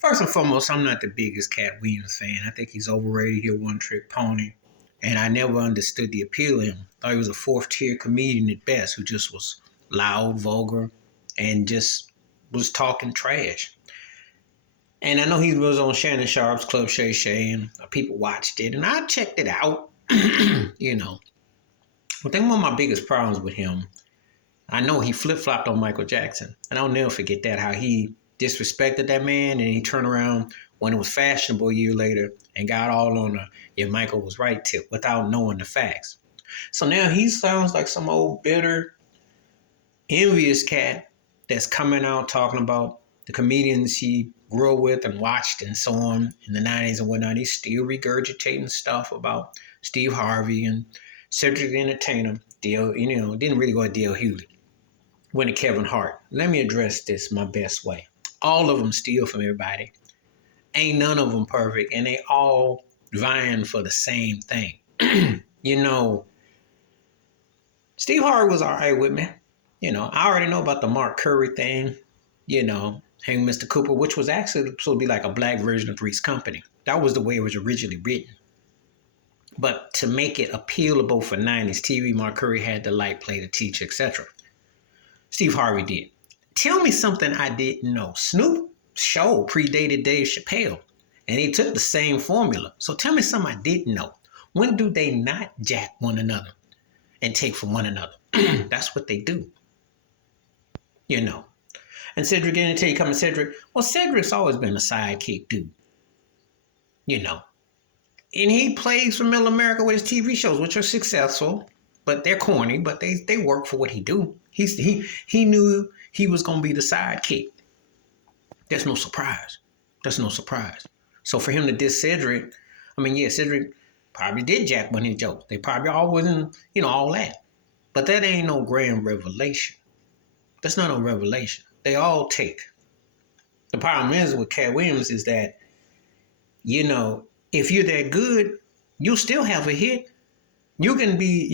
First and foremost, I'm not the biggest Katt Williams fan. I think he's overrated. He's a one-trick pony. And I never understood the appeal of him. Thought he was a fourth-tier comedian at best who just was loud, vulgar, and just was talking trash. And I know he was on Shannon Sharpe's Club Shay Shay, and people watched it, and I checked it out. you know, I think one of my biggest problems with him, I know he flip-flopped on Michael Jackson, and I'll never forget that, how he disrespected that man, and he turned around when it was fashionable a year later and got all on the, yeah, Michael was right tip without knowing the facts. So now he sounds like some old bitter, envious cat that's coming out talking about the comedians he grew up with and watched and so on in the 90s and whatnot. He's still regurgitating stuff about Steve Harvey and Cedric the Entertainer. Didn't really go at D.L. Hughley. Went to Kevin Hart. Let me address this my best way. All of them steal from everybody. Ain't none of them perfect, and they all vying for the same thing. Steve Harvey was all right with me. I already know about the Mark Curry thing, Hang Mr. Cooper, which was actually supposed to be like a black version of Three's Company. That was the way it was originally written. But to make it appealable for 90s TV, Mark Curry had the light play, the teacher, etc. Steve Harvey did. Tell me something I didn't know. Snoop's show predated Dave Chappelle, and he took the same formula. So tell me something I didn't know. When do they not jack one another and take from one another? That's what they do. And Cedric, until you come to Cedric, well, Cedric's always been a sidekick dude. And he plays for Middle America with his TV shows, which are successful, but they're corny, but they work for what he do. He knew he was going to be the sidekick. There's no surprise. So for him to diss Cedric, Cedric probably did jack one of his jokes. They probably all wasn't, all that. But that ain't no grand revelation. That's not a revelation. They all take. The problem is with Katt Williams is that, if you're that good, you'll still have a hit. You can be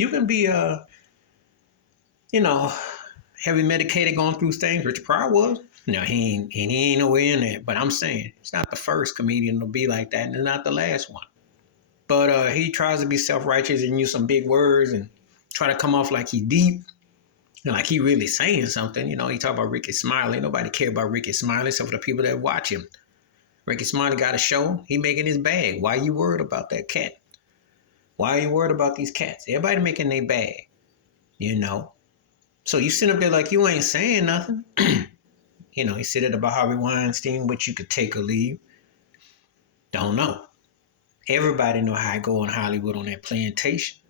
heavy medicated going through things, which Pryor was. No, he ain't nowhere in that. But I'm saying it's not the first comedian to be like that, and it's not the last one. But he tries to be self-righteous and use some big words and try to come off like he deep. Like he really saying something. He talk about Ricky Smiley. Nobody care about Ricky Smiley except for the people that watch him. Ricky Smiley got a show. He making his bag. Why you worried about that cat? Why are you worried about these cats? Everybody making their bag, So you sit up there like you ain't saying nothing. He said it about Harvey Weinstein, which you could take or leave. Don't know. Everybody know how I go in Hollywood on that plantation.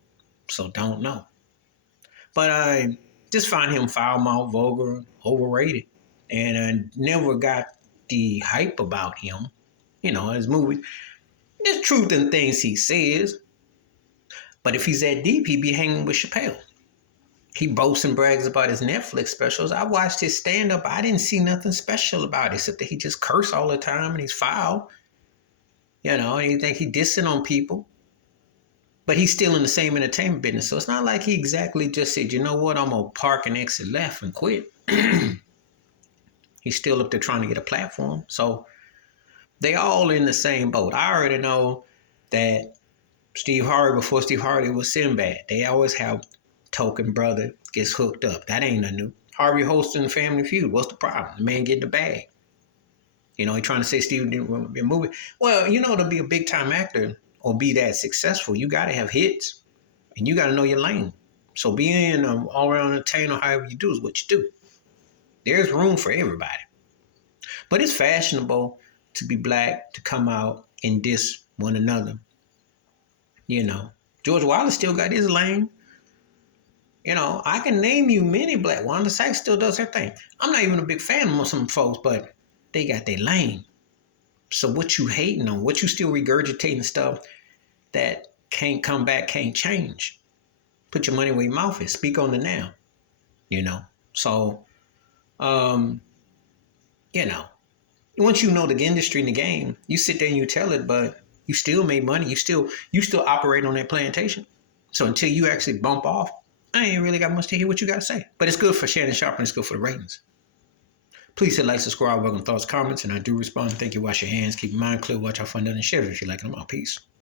So don't know. But I just find him foul-mouthed, vulgar, overrated. And I never got the hype about him. His movies. There's truth in things he says. But if he's that deep, he'd be hanging with Chappelle. He boasts and brags about his Netflix specials. I watched his stand-up. I didn't see nothing special about it, except that he just curse all the time and he's foul. And you think he dissing on people. But he's still in the same entertainment business. So it's not like he exactly just said, you know what, I'm going to park and exit left and quit. He's still up there trying to get a platform. So they all in the same boat. I already know that Steve Harvey, before Steve Harvey was Sinbad. They always have token brother gets hooked up. That ain't nothing new. Harvey hosting Family Feud. What's the problem? The man get the bag. He trying to say Steve didn't be a movie. Well, to be a big time actor or be that successful, you got to have hits and you got to know your lane. So being an all-around entertainer, however you do, is what you do. There's room for everybody. But it's fashionable to be black, to come out and diss one another. George Wallace still got his lane. I can name you many black. Wanda Sykes still does her thing. I'm not even a big fan of some folks, but they got their lane. So what you hating on, what you still regurgitating stuff that can't come back, can't change. Put your money where your mouth is. Speak on it now. So, once you know the industry and the game, you sit there and you tell it, but you still made money. You still operate on that plantation. So until you actually bump off, I ain't really got much to hear what you got to say. But it's good for Shannon Sharpe and it's good for the ratings. Please hit like, subscribe, welcome thoughts, comments, and I do respond. Thank you. Wash your hands, keep your mind clear, watch out for another, and share it if you like them all. Peace.